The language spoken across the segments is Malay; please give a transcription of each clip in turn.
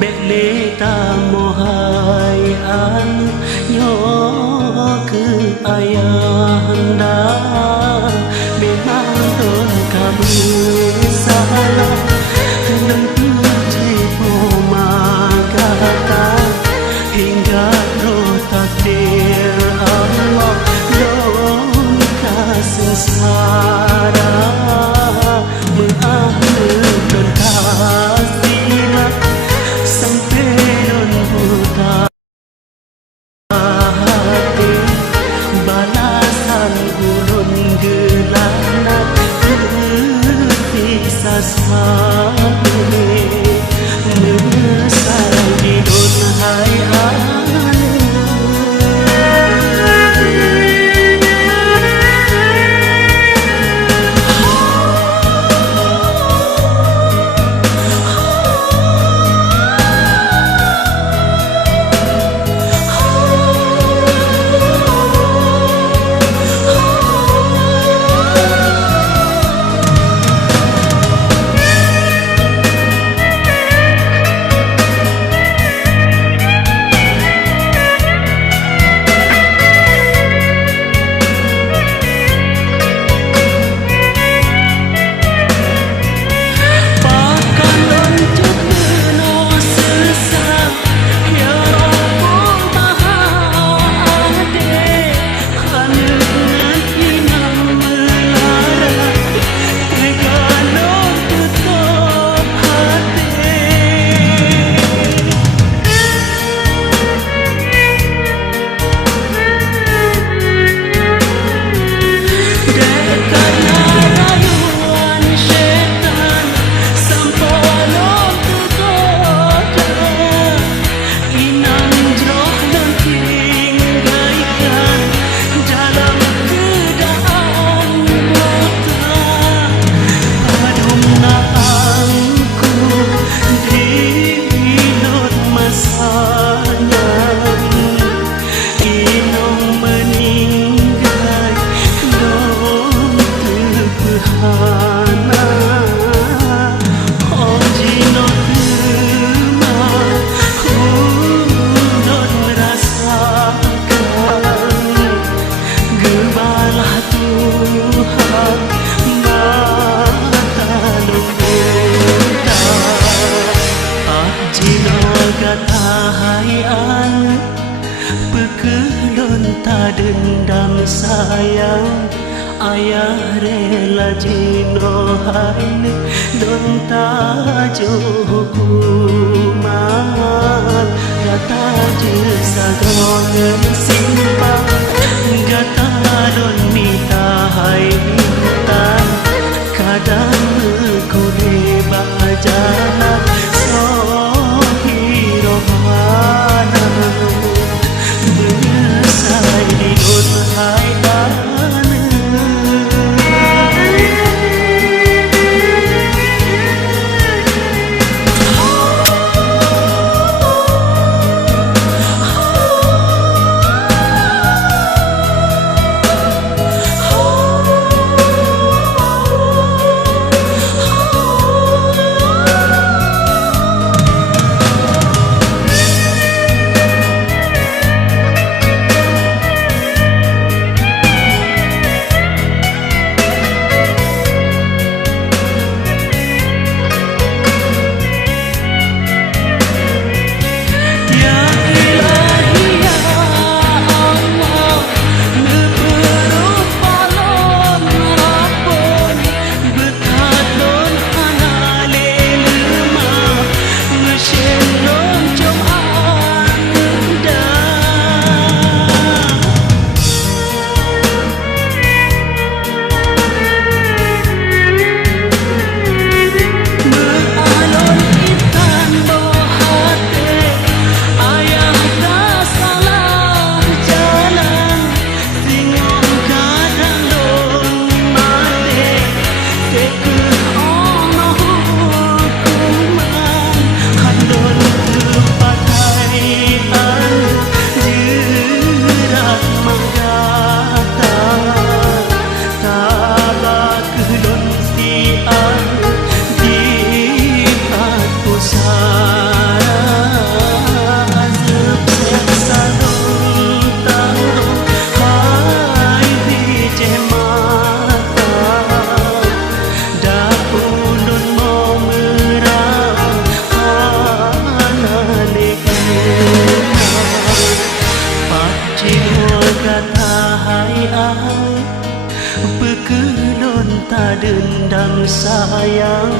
Beleta mohai an nyo ke ayah anda memang don kami salah dan tertipu magata hingga roh takdir Allah don kasesara mengakhirkan kasihlah sampai non buta hati balasan gulun gelanat terpisah sampai menyesal di dunia dendam sayang ayah rela jino hai don tajo hukuman gata je sagongan simpang gata don mita hai minta kadang kule bajana so hirobana menyesal di dunia dan sayang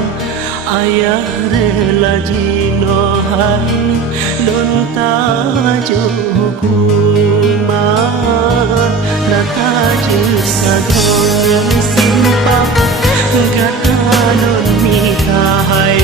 ayah rela jinohai don tajo hukuman nataju sadong simpang gata don mitahai